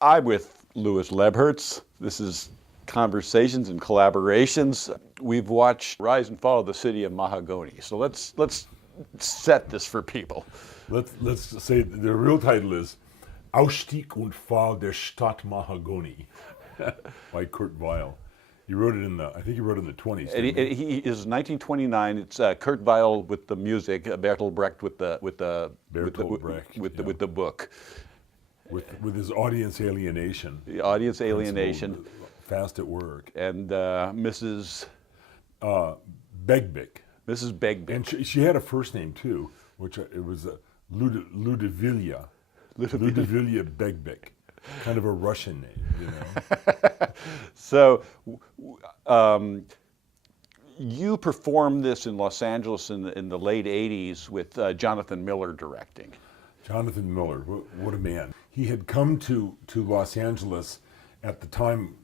I'm with Louis Lebherz. This is Conversations and Collaborations. We've watched Rise and Fall of the City of Mahogonny. So let's set this for people. Let's say the real title is Aufstieg und Fall der Stadt Mahagonny by Kurt Weill. He wrote it I think he wrote it in the 20s. And he is 1929. It's Kurt Weill with the music, Bertolt Brecht with the book. With his audience alienation. The audience alienation. Principle, fast at work. And Mrs. Begbik. Mrs. Begbik. And she had a first name too, which it was Ludivilla. Ludivilla Begbik. Kind of a Russian name, you know. So, you performed this in Los Angeles in the late 80s with Jonathan Miller directing. Jonathan Miller, what a man. He had come to Los Angeles at the time.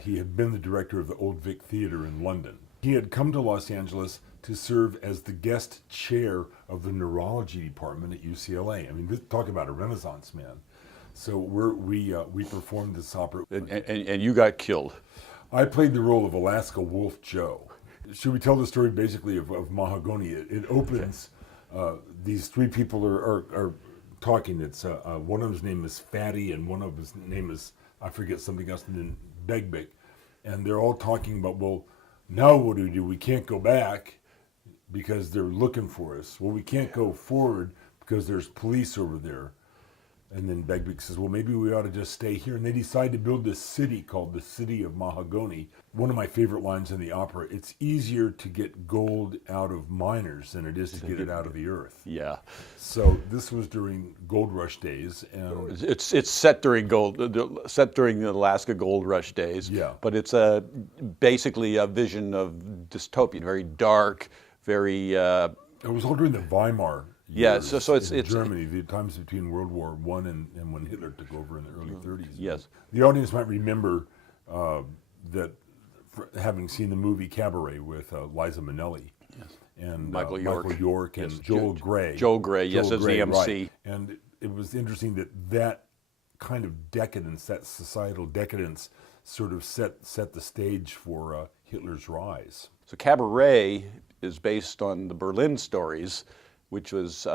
He had been the director of the Old Vic Theater in London. He had come to Los Angeles to serve as the guest chair of the neurology department at UCLA. I mean, talk about a Renaissance man. So we performed this opera. And you got killed. I played the role of Alaska Wolf Joe. Should we tell the story basically of Mahagonny? It opens, these three people are talking. It's one of his name is Fatty and one of his name is, I forget something else, and then Begbik. And they're all talking about, well, now what do? We can't go back because they're looking for us. Well, we can't go forward because there's police over there. And then Begbik says, well, maybe we ought to just stay here. And they decide to build this city called the City of Mahogonny. One of my favorite lines in the opera, it's easier to get gold out of miners than it is to get it out of the earth. Yeah. So this was during Gold Rush days. And it's set during the Alaska Gold Rush days. Yeah. But it's basically a vision of dystopia, very dark, very... it was all during the Weimar years. Yeah, so it's Germany, the times between World War I and when Hitler took over in the early 30s. Yes. The audience might remember that having seen the movie Cabaret with Liza Minnelli. Yes. And Michael York and yes. Joel Grey. Joel Grey, yes, as the MC. Right. And it was interesting that kind of decadence, that societal decadence, sort of set the stage for Hitler's rise. So Cabaret is based on the Berlin stories, which was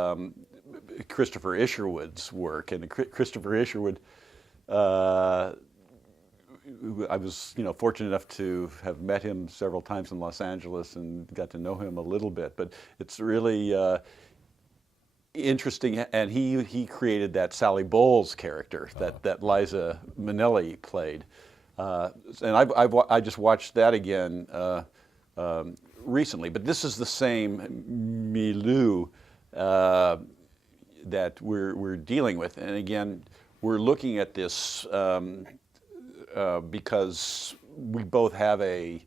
Christopher Isherwood's work. And Christopher Isherwood, I was fortunate enough to have met him several times in Los Angeles and got to know him a little bit. But it's really interesting, and he created that Sally Bowles character that Liza Minnelli played. And I just watched that again recently. But this is the same milieu that we're dealing with, and again, we're looking at this because we both have a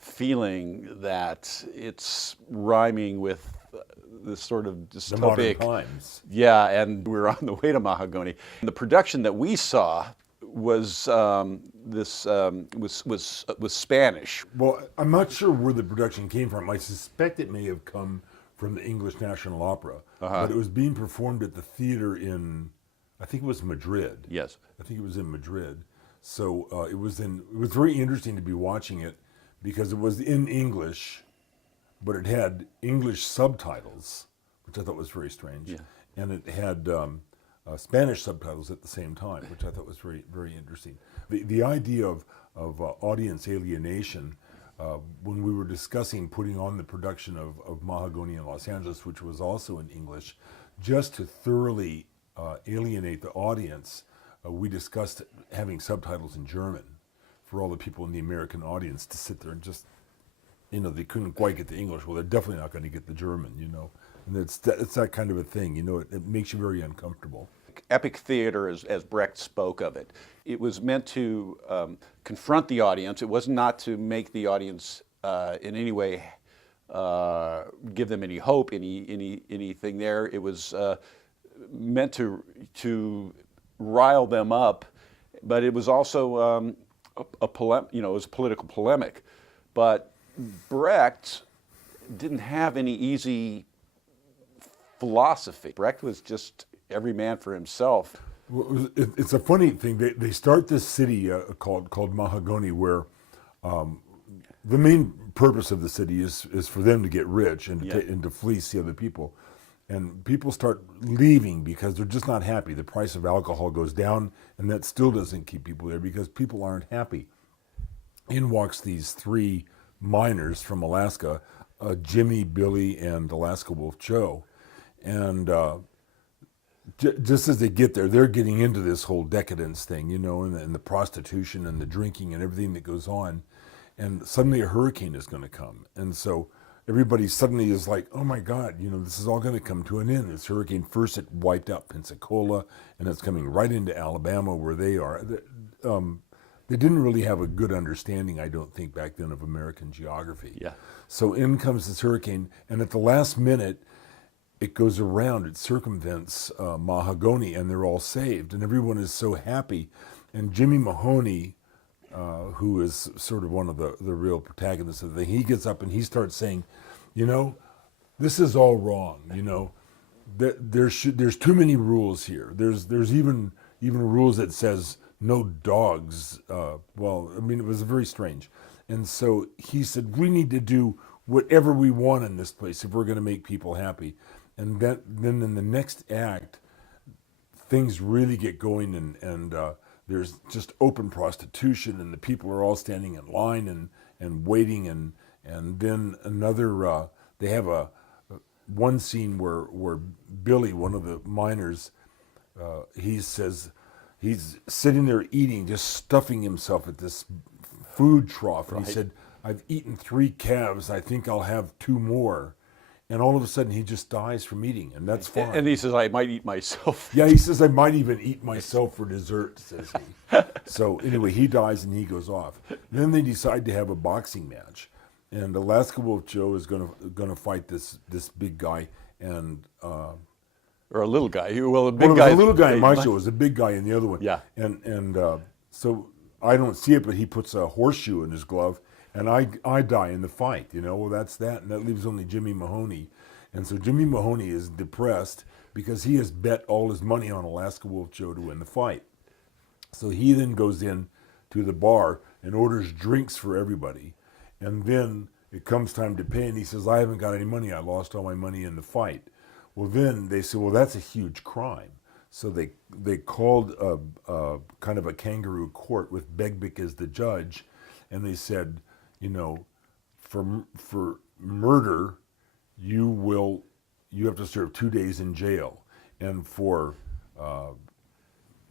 feeling that it's rhyming with this sort of dystopic. The modern times. Yeah, and we're on the way to Mahagonny. The production that we saw was was Spanish. Well, I'm not sure where the production came from. I suspect it may have come from the English National Opera, but it was being performed at the theater in, I think it was Madrid. Yes, I think it was in Madrid. So it was very interesting to be watching it because it was in English, but it had English subtitles, which I thought was very strange, yeah. And it had Spanish subtitles at the same time, which I thought was very, very interesting. The idea of audience alienation. When we were discussing putting on the production of Mahagonny in Los Angeles, which was also in English, just to thoroughly alienate the audience, we discussed having subtitles in German for all the people in the American audience to sit there and just, they couldn't quite get the English. Well, they're definitely not going to get the German, And it's that kind of a thing, it makes you very uncomfortable. Epic theater, as Brecht spoke of it, it was meant to confront the audience. It was not to make the audience in any way give them any hope, anything there. It was meant to rile them up, but it was also it was a political polemic. But Brecht didn't have any easy philosophy. Brecht was just every man for himself. Well, it's a funny thing. They start this city called Mahagonny, where the main purpose of the city is for them to get rich and Yeah. and to fleece the other people. And people start leaving because they're just not happy. The price of alcohol goes down, and that still doesn't keep people there because people aren't happy. In walks these three miners from Alaska, Jimmy, Billy, and Alaska Wolf Joe. And just as they get there, they're getting into this whole decadence thing, and the prostitution and the drinking and everything that goes on. And suddenly a hurricane is going to come. And so everybody suddenly is like, oh my God, this is all going to come to an end. This hurricane, first it wiped out Pensacola, and it's coming right into Alabama where they are. They didn't really have a good understanding, I don't think, back then of American geography. Yeah. So in comes this hurricane, and at the last minute, it goes around, it circumvents Mahagonny, and they're all saved, and everyone is so happy. And Jimmy Mahoney, who is sort of one of the real protagonists of the thing, he gets up and he starts saying, this is all wrong. There's too many rules here. There's even rules that says no dogs. It was very strange. And so he said, we need to do whatever we want in this place if we're going to make people happy. And then in the next act, things really get going, and there's just open prostitution, and the people are all standing in line and waiting, and then another. They have one scene where Billy, one of the miners, he says he's sitting there eating, just stuffing himself at this food trough, and he said, "I've eaten 3 calves. I think I'll have 2 more." And all of a sudden, he just dies from eating, and that's fine. And he says, I might eat myself. Yeah, he says, I might even eat myself for dessert, says he. So anyway, he dies and he goes off. Then they decide to have a boxing match. And Alaska Wolf Joe is gonna fight this big guy. And Or a little guy. A big well, guy. a little guy in my show. It was a big guy in the other one. Yeah. And so I don't see it, but he puts a horseshoe in his glove. And I die in the fight, well, that's that. And that leaves only Jimmy Mahoney. And so Jimmy Mahoney is depressed because he has bet all his money on Alaska Wolf Joe to win the fight. So he then goes in to the bar and orders drinks for everybody. And then it comes time to pay, and he says, I haven't got any money. I lost all my money in the fight. Well, then they say, well, that's a huge crime. So they called a kind of a kangaroo court with Begbik as the judge, and they said, for murder, you have to serve 2 days in jail, and for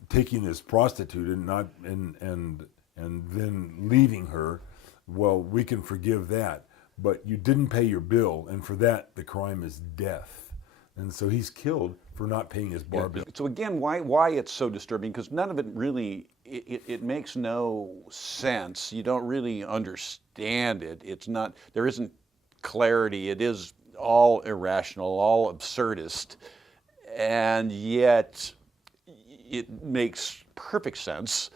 taking this prostitute and then leaving her, well, we can forgive that, but you didn't pay your bill, and for that the crime is death. And so he's killed for not paying his bar bill. So again, why it's so disturbing? Because none of it really, it makes no sense. You don't really understand it. There isn't clarity. It is all irrational, all absurdist, and yet it makes perfect sense,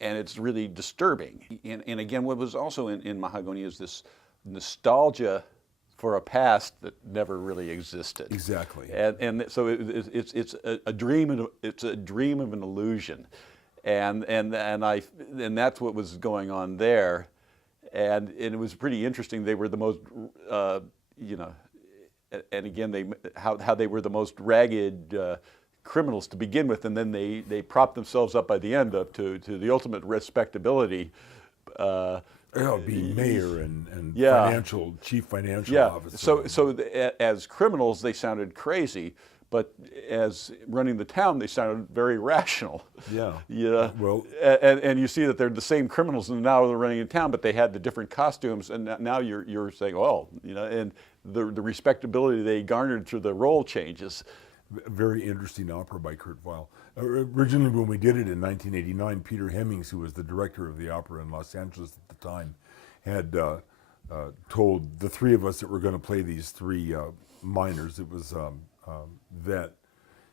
and it's really disturbing. And again, what was also in Mahagonny is this nostalgia for a past that never really existed. Exactly. And so it's a dream. It's a dream of an illusion, and that's what was going on there, and it was pretty interesting. They were the most, and again how they were the most ragged criminals to begin with, and then they propped themselves up by the end up to the ultimate respectability. Being mayor and Yeah. chief financial officer. So as criminals, they sounded crazy, but as running the town, they sounded very rational. Yeah. Yeah. Well, and you see that they're the same criminals, and now they're running in town, but they had the different costumes, and now you're saying, oh, and the respectability they garnered through the role changes. very interesting opera by Kurt Weill. Originally, when we did it in 1989, Peter Hemmings, who was the director of the opera in Los Angeles at the time, had told the 3 of us that were going to play these 3 minors, it was that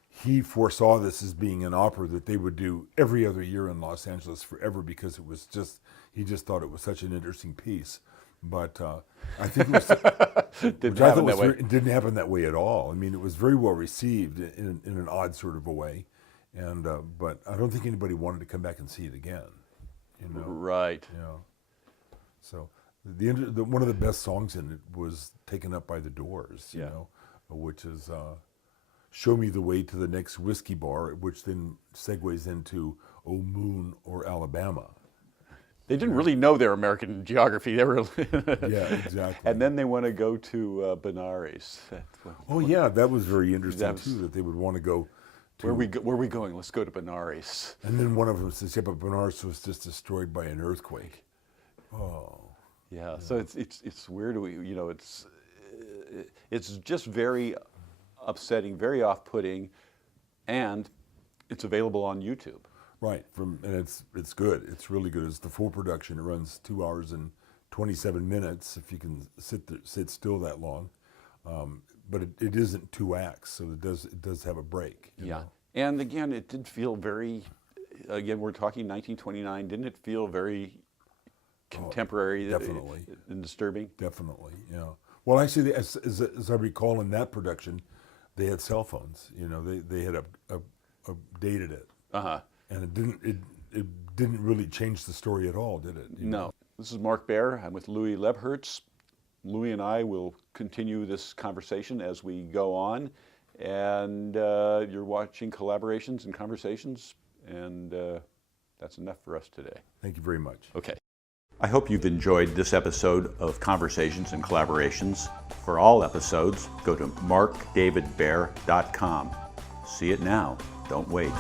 he foresaw this as being an opera that they would do every other year in Los Angeles forever, because it was he just thought it was such an interesting piece. But I think it was, it didn't happen that way at all. I mean, it was very well received in an odd sort of a way. and but I don't think anybody wanted to come back and see it again. You know, Right. you know. So one of the best songs in it was taken up by the Doors. You Yeah. know, which is "Show Me the Way to the Next Whiskey Bar," which then segues into "Oh Moon" or "Alabama." They didn't really know their American geography. They were Yeah, exactly. And then they want to go to Benares. Oh yeah, that was very interesting That was- too. That they would want to go to. Where are we going? Let's go to Benares. And then one of them says, "Yeah, but Benares was just destroyed by an earthquake." Oh, Yeah. So it's weird. You know, it's just very upsetting, very off-putting, and it's available on YouTube. right. And it's good. It's really good. It's the full production. It runs 2 hours and 27 minutes if you can sit still that long. But it isn't 2 acts, so it does have a break. You know? And again, it did feel very. Again, we're talking 1929. Didn't it feel very contemporary? definitely. And disturbing. Definitely, yeah. Well, actually, as I recall, in that production, they had cell phones. You know, they had updated it, and it didn't really change the story at all, did it? You know? No. This is Mark Baer. I'm with Louis Lebherz. Louis and I will continue this conversation as we go on, and you're watching Collaborations and Conversations, and that's enough for us today. Thank you very much. Okay. I hope you've enjoyed this episode of Conversations and Collaborations. For all episodes, go to markdavidbaer.com. See it now. Don't wait.